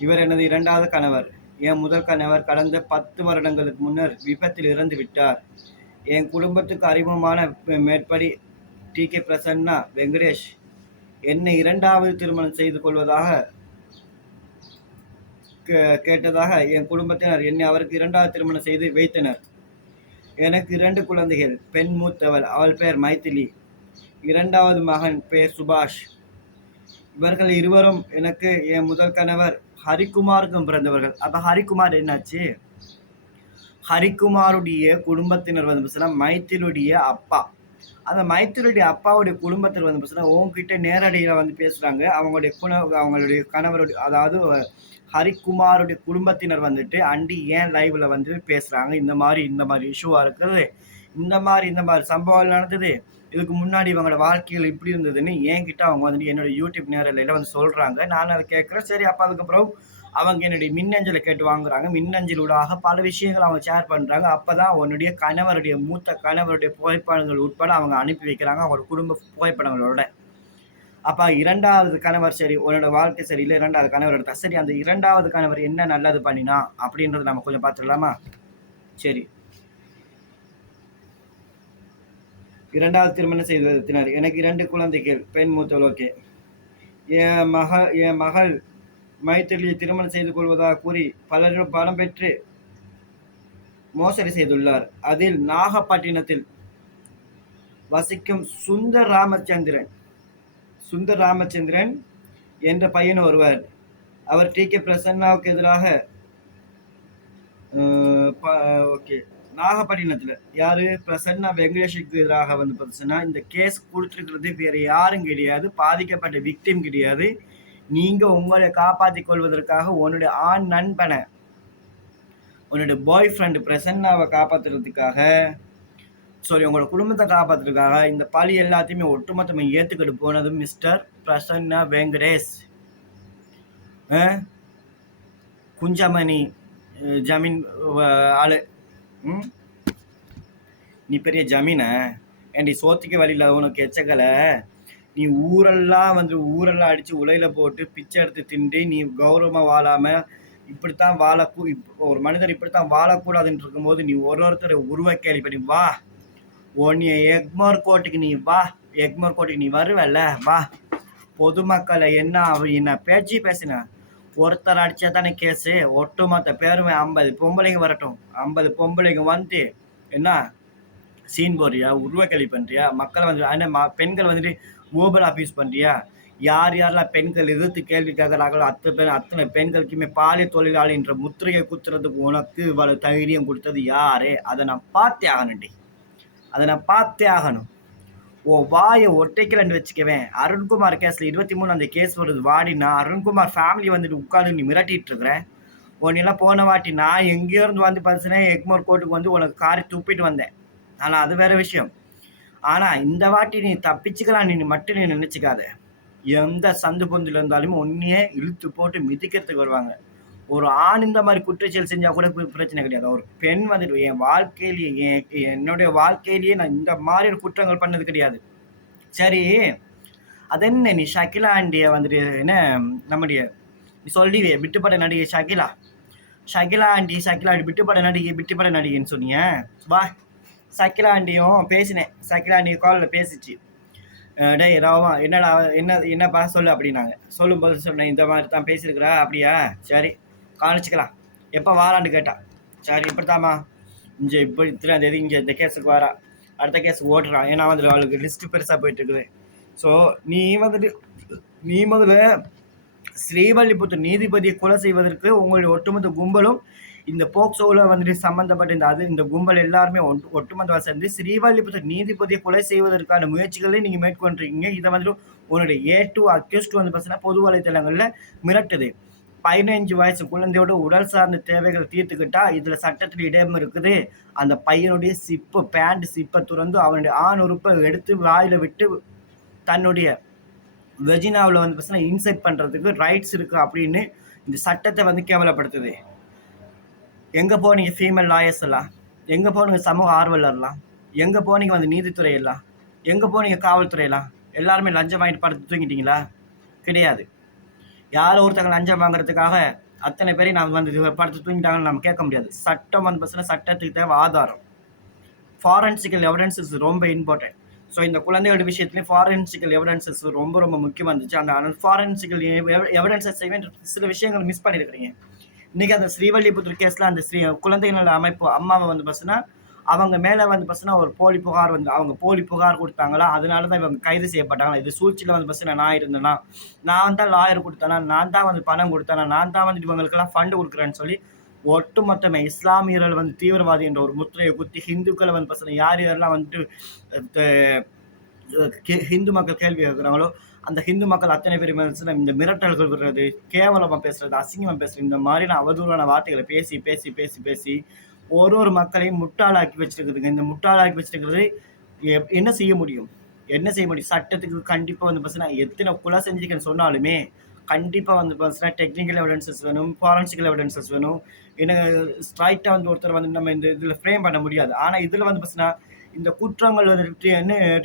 இவர் எனது 2வது கணவர். என் முதல் கணவர் கடந்த 10 வருடங்களுக்கு முன்னர் விபத்தில் இறந்து விட்டார். என் குடும்பத்துக்கு அறிமுகமான மேற்படி டி.கே. பிரசன்னா வெங்கடேஷ் என்னை 2வது திருமணம் செய்து கொள்வதாக கேட்டதாக என் குடும்பத்தினர் என்னை அவருக்கு 2வது திருமணம் செய்து வைத்தனர். எனக்கு 2 குழந்தைகள். பெண் மூத்தவள், அவள் பெயர் மைத்திலி. 2வது மகன் பெயர் சுபாஷ். இவர்கள் இருவரும் எனக்கு என் முதல் கணவர் ஹரிக்குமாருக்கும் பிறந்தவர்கள். அப்ப ஹரிக்குமார் என்னாச்சு? ஹரிக்குமாருடைய குடும்பத்தினர் வந்து பார்த்தீங்கன்னா மைத்திலுடைய அப்பா. அந்த மைத்திலுடைய அப்பாவுடைய குடும்பத்தில் வந்து பார்த்தீங்கன்னா உங்ககிட்ட நேரடியாக வந்து பேசுகிறாங்க. அவங்களுடைய கணவருடைய, அதாவது ஹரிக்குமாருடைய குடும்பத்தினர் வந்துட்டு அண்டி ஏன் லைவ்ல வந்து பேசுகிறாங்க, இந்த மாதிரி இஷ்யூவாக இருக்குது, இந்த மாதிரி சம்பவம் நடந்தது, இதுக்கு முன்னாடி இவங்களோட வாழ்க்கைகள் இப்படி இருந்ததுன்னு என்கிட்ட அவங்க வந்துட்டு என்னோட யூடியூப் நேரலையில் வந்து சொல்கிறாங்க. நான் அதை கேட்குறேன். சரி, அப்போ அதுக்கப்புறம் அவங்க என்னுடைய மின்னஞ்சலை கேட்டு வாங்குறாங்க. மின்னஞ்சலூடாக பல விஷயங்கள் அவங்க ஷேர் பண்ணுறாங்க. அப்போ தான் உன்னுடைய கணவருடைய மூத்த கணவருடைய புகைப்படங்கள் உட்பட அவங்க அனுப்பி வைக்கிறாங்க, அவங்களோட குடும்ப புகைப்படங்களோட. அப்போ 2வது கணவர் சரி, உன்னோட வாழ்க்கை சரி இல்லை, 2வது கணவர் எடுத்தா சரி, அந்த 2வது கணவர் என்ன நல்லது பண்ணினா அப்படின்றத நம்ம கொஞ்சம் பார்த்துடலாமா? சரி, 2வது திருமணம் செய்ததினர் எனக்கு 2 குழந்தைகள், பெண் மூத்தவள். ஓகே. என் மகள் மைத்திரியை திருமணம் செய்து கொள்வதாக கூறி பலரும் பணம் பெற்று மோசடி செய்துள்ளார். அதில் நாகப்பட்டினத்தில் வசிக்கும் சுந்தர் ராமச்சந்திரன் என்ற பையன் ஒருவர். அவர் டி.கே. பிரசன்னாவுக்கு எதிராக ஓகே நாகப்பட்டினத்தில் யாரு பிரசன்னா வெங்கடேஷுக்கு எதிராக வந்து பார்த்தீங்கன்னா இந்த கேஸ் கொடுத்துருக்கிறது வேற யாரும் கிடையாது, பாதிக்கப்பட்ட விக்டிம் கிடையாது. நீங்க உங்களை காப்பாற்றிக் கொள்வதற்காக உன்னுடைய ஆண் நண்பனை, உன்னுடைய பாய் ஃப்ரெண்டு பிரசன்னாவை காப்பாற்றுறதுக்காக, உங்களோட குடும்பத்தை காப்பாற்றுறதுக்காக இந்த பழி எல்லாத்தையுமே ஒட்டுமொத்தமாக ஏற்றுக்கிட்டு போனது மிஸ்டர் பிரசன்னா வெங்கடேஷ். குஞ்சமணி ஜமீன் ஆளு. ம் நீ பெரிய ஜமீன ஏன்டி சோத்துக்கு வழியில் உனக்கு எச்சக்கலை. நீ ஊரெல்லாம் அடித்து உலையில போட்டு பிச்சை எடுத்து திண்டு நீ கௌரவமாக வாழாமல் இப்படித்தான் ஒரு மனிதர் இப்படித்தான் வாழக்கூடாதுன்னு இருக்கும்போது நீ ஒருத்தர் உருவ கேள்வி வா. உன்னைய எக்மோர் கோட்டுக்கு நீ வருவல்ல வா. பொதுமக்களை என்ன பேச்சு பேசின. ஒருத்தர் அடிச்சா தானே கேஸு. ஒட்டுமொத்த பேருமே 50 பொம்பளைங்க வரட்டும். 50 பொம்பளைங்க வந்து என்ன சீன் போடுறியா, உருவ கேள்வி பண்றியா, மக்களை வந்து பெண்கள் வந்துட்டு மொபைல் ஆஃபீஸ் பண்றியா. யாரெல்லாம் பெண்கள் எதிர்த்து கேள்வி கேட்கறாங்களோ அத்தனை பெண்களுக்குமே பாலியல் தொழிலாளின்ற முத்திரையை குத்துறதுக்கு உனக்கு இவ்வளவு தைரியம் கொடுத்தது யாரு? அதை நான் பார்த்தே ஆகணும். ஓ வாயை ஒட்டைக்கலன்னு வச்சுக்கவேன். அருண்குமார் கேஸ்ல 23 அந்த கேஸ் வருது வாடினா அருண்குமார் ஃபேமிலி வந்துட்டு உட்காந்து நீ மிரட்டிட்டு இருக்கிற. உன்னெல்லாம் போன வாட்டி நான் எங்கேயோ இருந்து வந்து பார்த்தீங்கன்னா எக்மோர் கோர்ட்டுக்கு வந்து உனக்கு காரி துப்பிட்டு வந்தேன். ஆனால் அது வேற விஷயம். ஆனால் இந்த வாட்டி நீ தப்பிச்சுக்கலாம் நீ மட்டும் நீ நினைச்சுக்காத. எந்த சந்து பொந்தில் இருந்தாலும் ஒன்னையே இழுத்து போட்டு மிதிக்கிறதுக்கு வருவாங்க. ஒரு ஆண் இந்த மாதிரி குற்றச்செயல் செஞ்சா கூட பிரச்சனை கிடையாது. ஒரு பெண் வந்துட்டு என்னுடைய வாழ்க்கையிலேயே நான் இந்த மாதிரி குற்றங்கள் பண்ணது கிடையாது. சரி, அது என்ன நீ ஷகிலா ஆண்டிய வந்துட்டு என்ன நம்முடைய நீ சொல்லிவே விட்டுப்பட நடிகை ஷகிலா ஆண்டி விட்டுப்பட நடிகைன்னு சொன்னீங்க. வா, ஷகிலா ஆண்டியும் பேசினேன். ஷகிலா ஆண்டி காலில் பேசிச்சு. டேய் ராவா என்னப்பா சொல்லு அப்படின்னாங்க. சொல்லும்போது சொன்னேன் இந்த மாதிரி தான் பேசியிருக்கிறா. அப்படியா, சரி காணிச்சிக்கலாம். எப்போ வாரான்னு கேட்டா. சரி இப்படித்தாம்மா இங்கே இப்படி 3ஆம் தேதி இங்கே இந்த கேஸுக்கு வரா, அடுத்த கேஸுக்கு ஓட்டுறான். ஏன்னா வந்துட்டு அவளுக்கு லிஸ்ட்டு பெருசாக போயிட்டு இருக்குது. ஸோ நீ முதல்ல ஸ்ரீவல்லிபுத்தூர் நீதிபதியை கொலை செய்வதற்கு உங்களுடைய ஒட்டுமொத்த கும்பலும் இந்த போக்சோவில் வந்துட்டு சம்மந்தப்பட்ட இந்த கும்பல் எல்லாருமே ஒட்டுமொத்தமாக சேர்ந்து ஸ்ரீவல்லிபுத்தூர் நீதிபதியை கொலை செய்வதற்கான முயற்சிகளை நீங்கள் மேற்கொண்டிருக்கீங்க. இதை வந்துட்டு உன்னுடைய A2 அக்யூஸ்ட் வந்து பார்த்தீங்கன்னா பொது வலைத்தளங்களில் மிரட்டுது. 15 வயசு குழந்தையோட உடல் சார்ந்த தேவைகளை தீர்த்துக்கிட்டா இதுல சட்டத்தில் இடம் இருக்குது. அந்த பையனுடைய பேண்ட் சிப்பை துறந்து அவனுடைய ஆண் உறுப்பை எடுத்து வாயில விட்டு தன்னுடைய வெஜினாவில் வந்து பார்த்தீங்கன்னா இன்செக்ட் பண்றதுக்கு ரைட்ஸ் இருக்கு அப்படின்னு இந்த சட்டத்தை வந்து கேவலப்படுத்துது. எங்க போனீங்க ஃபீமேல் லாயர்ஸ் எல்லாம்? எங்க போனீங்க சமூக ஆர்வலர்லாம்? எங்க போனீங்க வந்து நீதித்துறை எல்லாம்? எங்க போனீங்க காவல்துறையெல்லாம்? எல்லாருமே லஞ்சம் வாங்கிட்டு படுத்து தூங்கிட்டீங்களா? கிடையாது. யாரோ ஒருத்தங்க லஞ்சம் வாங்குறதுக்காக அத்தனை பேரையும் நான் வந்து படுத்து தூங்கிட்டாங்கன்னு நம்ம கேட்க முடியாது. சட்டம் வந்து பார்த்தீங்கன்னா சட்டத்துக்கு தேவை ஆதாரம். ஃபாரன்சிக்கல் எவிடன்ஸ் இஸ் ரொம்ப இம்பார்ட்டன்ட். ஸோ இந்த குழந்தைகளோட விஷயத்துலேயும் ஃபாரன்சிக்கல் எவிடன்சஸ் ரொம்ப ரொம்ப முக்கியமாக இருந்துச்சு. அந்த ஃபாரன்சிக்கல் எவிடன்சஸ் சில விஷயங்கள் மிஸ் பண்ணியிருக்கிறீங்க. இன்னைக்கு அந்த ஸ்ரீவல்லிபுத்தூர் கேஸில் அந்த குழந்தைகளோட அமைப்பு அம்மாவை வந்து பார்த்தீங்கன்னா அவங்க மேலே வந்து பார்த்தீங்கன்னா ஒரு போலி புகார் கொடுத்தாங்களா, அதனால தான் இவங்க கைது செய்யப்பட்டாங்களா. இது சூழ்ச்சியில் வந்து பார்த்தீங்கன்னா நான் இருந்தேன்னா, நான் தான் லாயர் கொடுத்தேனா, நான் தான் வந்து பணம் கொடுத்தேனா, நான் தான் வந்துட்டு இவங்களுக்கெல்லாம் ஃபண்டு கொடுக்குறேன்னு சொல்லி ஒட்டுமொத்தமே இஸ்லாமியர்கள் வந்து தீவிரவாதி என்ற ஒரு முத்திரையை குத்தி ஹிந்துக்களை வந்து பார்த்தீங்கன்னா யாரெல்லாம் வந்துட்டு ஹிந்து மக்கள் கேள்வி கேட்குறாங்களோ அந்த ஹிந்து மக்கள் அத்தனை பேர் இந்த மிரட்டல்கள் விடுறது, கேவலமாக பேசுறது, அசிங்கமாக பேசுறது, இந்த மாதிரியான அவதூறான வார்த்தைகளை பேசி பேசி பேசி பேசி ஒரு மக்களையும் முட்டாளாக்கி வச்சிருக்குதுங்க. இந்த முட்டாளாக்கி வச்சிருக்கிறது என்ன செய்ய முடியும்? சட்டத்துக்கு கண்டிப்பாக வந்து பார்த்தீங்கன்னா எத்தனை கொலை செஞ்சுக்கன்னு சொன்னாலுமே கண்டிப்பாக வந்து பார்த்தீங்கன்னா டெக்னிக்கல் எவிடன்சஸ் வேணும், ஃபாரன்சிக்கல் எவிடன்சஸ் வேணும். ஏன்னா ஸ்ட்ரைட்டாக வந்து ஒருத்தர் வந்து நம்ம இந்த இதில் ஃப்ரேம் பண்ண முடியாது. ஆனால் இதில் வந்து பார்த்தீங்கன்னா இந்த குற்றங்கள் வந்து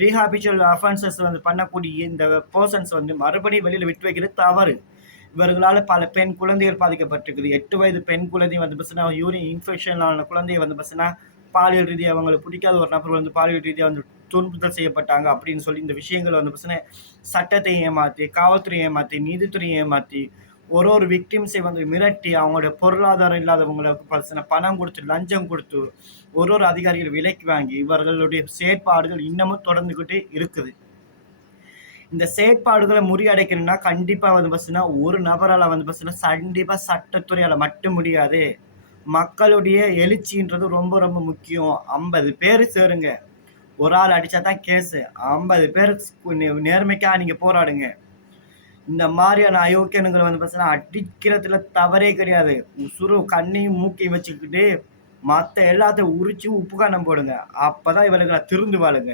ரீஹாபிச்சுவல் அஃபென்சஸ் வந்து பண்ணக்கூடிய இந்த பர்சன்ஸ் வந்து மறுபடியும் வெளியில் விட்டு வைக்கிறது தவறு. இவர்களால் பல பெண் குழந்தைகள் பாதிக்கப்பட்டிருக்குது. 8 வயது பெண் குழந்தை வந்து பார்த்தீங்கன்னா யூரின் இன்ஃபெக்ஷன் ஆன குழந்தைய வந்து பார்த்தீங்கன்னா பாலியல் ரீதியாக அவங்களுக்கு பிடிக்காத ஒரு நபர் வந்து பாலியல் ரீதியாக வந்து துன்புறுத்தல் செய்யப்பட்டாங்க அப்படின்னு சொல்லி இந்த விஷயங்களை வந்து பார்த்தீங்கன்னா சட்டத்தை ஏமாற்றி, காவல்துறையை ஏமாற்றி, நீதித்துறையை ஏமாற்றி ஒரு விக்டிம்ஸை வந்து மிரட்டி அவங்களோட பொருளாதாரம் இல்லாதவங்களுக்கு பார்த்தீங்கன்னா பணம் கொடுத்து லஞ்சம் கொடுத்து ஒரு அதிகாரிகள் விலைக்கு வாங்கி இவர்களுடைய செயற்பாடுகள் இன்னமும் தொடர்ந்துக்கிட்டே இருக்குது. இந்த செயற்பாடுகளை முறியடைக்கணும்னா கண்டிப்பாக வந்து பார்த்தீங்கன்னா ஒரு நபரால் வந்து பார்த்தீங்கன்னா கண்டிப்பாக சட்டத்துறையால் மட்டும் முடியாது. மக்களுடைய எழுச்சின்றது ரொம்ப ரொம்ப முக்கியம். 50 பேர் சேருங்க. ஒரு ஆள் அடித்தா தான் கேஸு. 50 பேர் நேர்மைக்காக நீங்கள் போராடுங்க. இந்த மாதிரியான அயோக்கியனுங்களை வந்து பார்த்தீங்கன்னா அடிக்கிறதுல தவறே கிடையாது. உசுறு கண்ணையும் மூக்கையும் வச்சுக்கிட்டு மற்ற எல்லாத்தையும் உரிச்சு உப்பு காணம் போடுங்க. அப்போ தான் இவர்களை திருந்து வாழுங்க.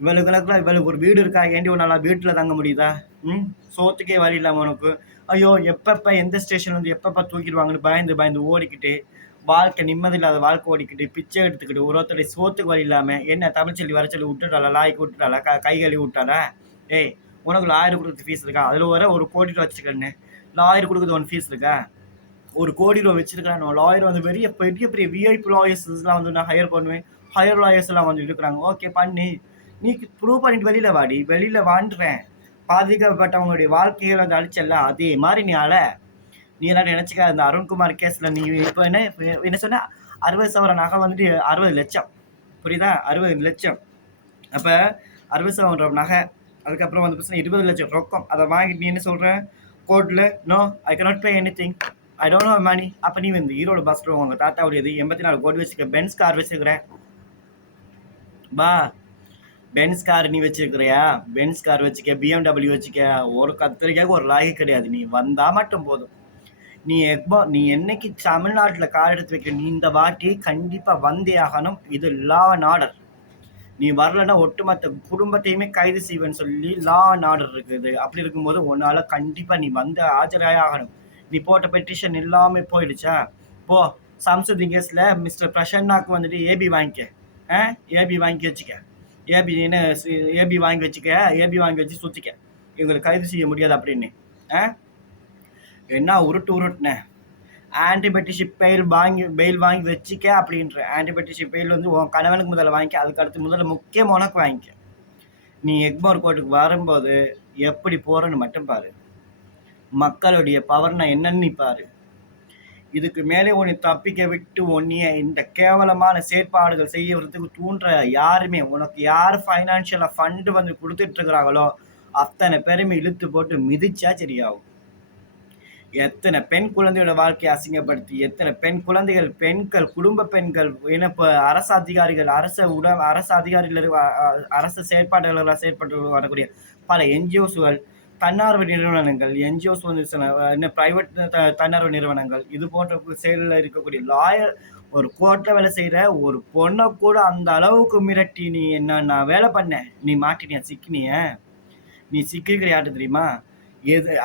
இவளுக்கு ஒரு வீடு இருக்கா? ஏண்டி உன்னால வீட்டுல தங்க முடியுதா? சோத்துக்கே வழி இல்லாம உனக்கு. ஐயோ, எப்பப்ப எந்த ஸ்டேஷன் வந்து எப்பப்ப தூக்கிடுவாங்கன்னு பயந்து பயந்து ஓடிக்கிட்டு, வாழ்க்கை நிம்மதி இல்லாத வாழ்க்கை ஓடிக்கிட்டு, பிச்சை எடுத்துக்கிட்டு, ஒருத்தருடைய சோத்துக்கு வழி இல்லாம, என்ன தமிழ்ச்செல்வி வர சொல்லி விட்டுட்டாளா? லாய்க்கு விட்டுட்டாளா? கை கழுவி விட்டாளா? ஏய், உனக்கு லாயர் கொடுக்குறது ஃபீஸ் இருக்கா? அதுல வர ஒரு கோடி ரூபா வச்சுக்கன்னு, லாயர் கொடுக்குறது ஒன்று ஃபீஸ் இருக்கா? ஒரு கோடி ரூபா வச்சிருக்கிறேன். லாயர் வந்து பெரிய பெரிய பெரிய விஐபி லாயர்ஸ்லாம் வந்து நான் ஹையர் பண்ணுவேன். ஹையர் லாயர்ஸ் எல்லாம் வந்து இருக்கிறாங்க. ஓகே பண்ணி, நீ ப்ரூவ் பண்ணிட்டு வெளியில வாடி. வெளியில வாண்டுறேன். பாதிக்கப்பட்டவங்களுடைய வாழ்க்கைகளை வந்து அழிச்சல்ல, அதே மாதிரி நீ நீ எல்லாம் நினைச்சுக்க. அந்த அருண்குமார் கேஸ்ல நீ இப்போ என்ன சொன்ன? 60 சவரன் நகை வந்துட்டு 60 லட்சம். புரியுதா? 60 லட்சம். அப்ப 60 சவரன் நகை, அதுக்கப்புறம் வந்து 20 லட்சம் ரொக்கம். அதை வாங்கிட்டு நீ என்ன சொல்ற கோர்ட்ல? No, I cannot pay anything, I don't have money. அப்ப நீ வந்து ஈரோடு பஸ் உங்க தாத்தாவுடையது 84 கோடி வச்சுக்க, பென்ஸ் கார் வச்சுக்கிற. பா, பென்ஸ் கார் நீ வச்சிருக்கிறியா? பென்ஸ் கார் வச்சுக்க, பிஎம்டபிள்யூ வச்சுக்க, ஒரு கத்திரிக்காய்க்கு ஒரு லாயக்கு கிடையாது. நீ வந்தா மட்டும் போதும். நீ என்னைக்கு தமிழ்நாட்டில் கார் எடுத்து வைக்கிற, நீ இந்த வாட்டி கண்டிப்பா வந்தே ஆகணும். இது லா அண்ட் ஆர்டர். நீ வரலன்னா ஒட்டுமொத்த குடும்பத்தையுமே கைது செய்வேன்னு சொல்லி லா அண்ட் ஆர்டர் இருக்குது. அப்படி இருக்கும்போது உன்னால கண்டிப்பா நீ வந்து ஆஜராக ஆகணும். நீ போட்ட பெட்டிஷன் எல்லாமே போயிடுச்சா? போ, சம்சுதீன் கேஸ்ல மிஸ்டர் பிரசன்னாக்கு வந்துட்டு ஏபி வாங்கிக்க. ஏபி வாங்கி வச்சுக்க. ஏபி என்ன, ஏபி வாங்கி வச்சுக்க. ஏபி வாங்கி வச்சு சுத்திக்க. இவங்களை கைது செய்ய முடியாது அப்படின்னு. என்ன உருட்டுன? ஆன்டிபயோட்டிக் பெயில் வாங்கி வச்சுக்க அப்படின்ற. ஆன்டிபயோட்டிக் பெயில் வந்து உன் கணவனுக்கு முதல்ல வாங்கிக்க. அதுக்கு அடுத்து முதல்ல முக்கியம் உனக்கு வாங்கிக்க. நீ எக்மோர் கோர்ட்டுக்கு வரும்போது எப்படி போறன்னு மட்டும் பாரு. மக்களுடைய பவர்னா என்னன்னு பாரு. இதுக்கு மேலே உன்னை தப்பிக்க விட்டு உன்னைய இந்த கேவலமான செயற்பாடுகள் செய்யறதுக்கு தூண்டுற யாருமே, உனக்கு யார் ஃபைனான்சியலா ஃபண்ட் வந்து கொடுத்துட்டு இருக்கிறாங்களோ அத்தனை பேருமே இழுத்து போட்டு மிதிச்சா சரியாகும். எத்தனை பெண் குழந்தையோட வாழ்க்கையை அசிங்கப்படுத்தி, எத்தனை பெண் குழந்தைகள், பெண்கள், குடும்ப பெண்கள், இப்போ அரசு அதிகாரிகள், அரசு அதிகாரிகள், அரசு செயற்பாடுகளாக செயற்பட்டு வரக்கூடிய பல என்ஜிஓஸ்கள், தன்னார்வ நிறுவனங்கள், என்ஜிஓஸ் வந்து என்ன பிரைவேட் தன்னார்வ நிறுவனங்கள், இது போன்ற செயலில் இருக்கக்கூடிய லாயர், ஒரு கோர்ட்ல வேலை செய்யற ஒரு பொண்ணை கூட அந்த அளவுக்கு மிரட்டி நீ என்ன வேலை பண்ண, நீ மாட்டினியா, சிக்கினிய? நீ சிக்கிருக்கிற யார்ட்டு தெரியுமா?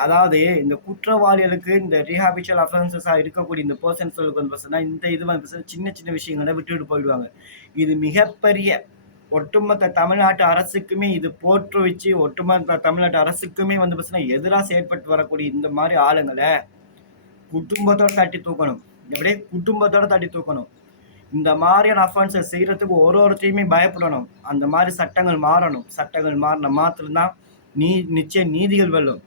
அதாவது இந்த குற்றவாளிகளுக்கு இந்த ரீஹாபிச்சுவல் அஃபென்சஸா இருக்கக்கூடிய இந்த பர்சன்ஸ்களுக்கு வந்து பார்த்தீங்கன்னா, இந்த இது வந்து சின்ன சின்ன விஷயங்களை விட்டுவிட்டு போயிடுவாங்க. இது மிகப்பெரிய ஒட்டுமொத்த தமிழ்நாட்டு அரசுக்குமே இது போற்று வச்சு, ஒட்டுமொத்த தமிழ்நாட்டு அரசுக்குமே வந்து பார்த்தீங்கன்னா எதிராக செயற்பட்டு வரக்கூடிய இந்த மாதிரி ஆளுங்களை குடும்பத்தோட தட்டி தூக்கணும். எப்படியே குடும்பத்தோட தட்டி தூக்கணும். இந்த மாதிரியான அஃபென்ஸை செய்யறதுக்கு ஒருத்தையுமே பயப்படணும். அந்த மாதிரி சட்டங்கள் மாறணும். சட்டங்கள் மாறின மாத்திரம்தான் நிச்சயம் நீதிகள் வெல்லும்.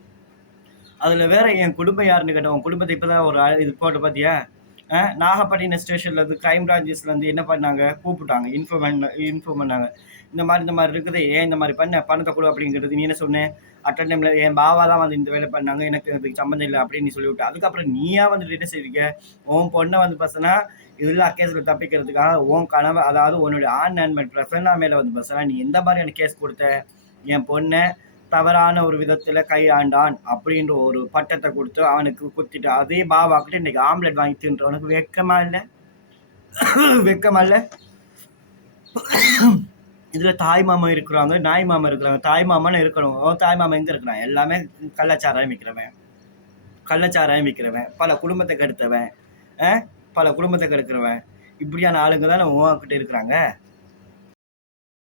அதுல வேற என் குடும்பம் யாருன்னு கேட்டேன். உன் குடும்பத்தை இப்பதான் ஒரு இது போட்டு பாத்தியா? நாகப்பட்டினம் ஸ்டேஷன்ல இருந்து கிரைம் பிரான்ச்சஸ்ல இருந்து என்ன பண்ணாங்க, கூப்பிட்டாங்க, இன்ஃபார்ம் பண்ணாங்க. இந்த மாதிரி இருக்குது, ஏன் இந்த மாதிரி பண்ண, பணத்தை கொடு அப்படிங்கிறது. நீ என்ன சொன்னேன்? அட்டன் டைம்ல என் பாவா தான் வந்து இந்த வேலை பண்ணாங்க, எனக்கு அதுக்கு சம்மந்தம் இல்லை அப்படின்னு நீ சொல்லிவிட்டு, அதுக்கப்புறம் நீயா வந்துட்டு என்ன செய்வீங்க? உன் பொண்ணை வந்து பார்த்தனா இதுல கேஸ்ல தப்பிக்கிறதுக்காக உன் கனவு, அதாவது உன்னுடைய ஆண் நண்பன் பிரசன்னா மேல வந்து பார்த்தனா நீ எந்த மாதிரியான கேஸ் கொடுத்த? என் பொண்ணை தவறான ஒரு விதத்துல கையாண்டான் அப்படின்ற ஒரு பட்டத்தை கொடுத்து அவனுக்கு குத்திட்டு, அதே பாபாக்கிட்ட இன்னைக்கு ஆம்லெட் வாங்கி தின்றவனுக்கு வெக்கமா இல்லை? வெக்கமா இல்லை? இதுல தாய் மாமா இருக்கிறாங்க, நாய் மாமா இருக்கிறாங்க. தாய் மாமான்னு இருக்கணும். தாய் மாமா எங்க இருக்கிறான்? எல்லாமே கள்ளச்சாராயம் விற்கிறவன், பல குடும்பத்தை கெடுத்தவன், பல குடும்பத்தை கெடுக்கிறவன், இப்படியான ஆளுங்க தான் உங்ககிட்ட இருக்கிறாங்க.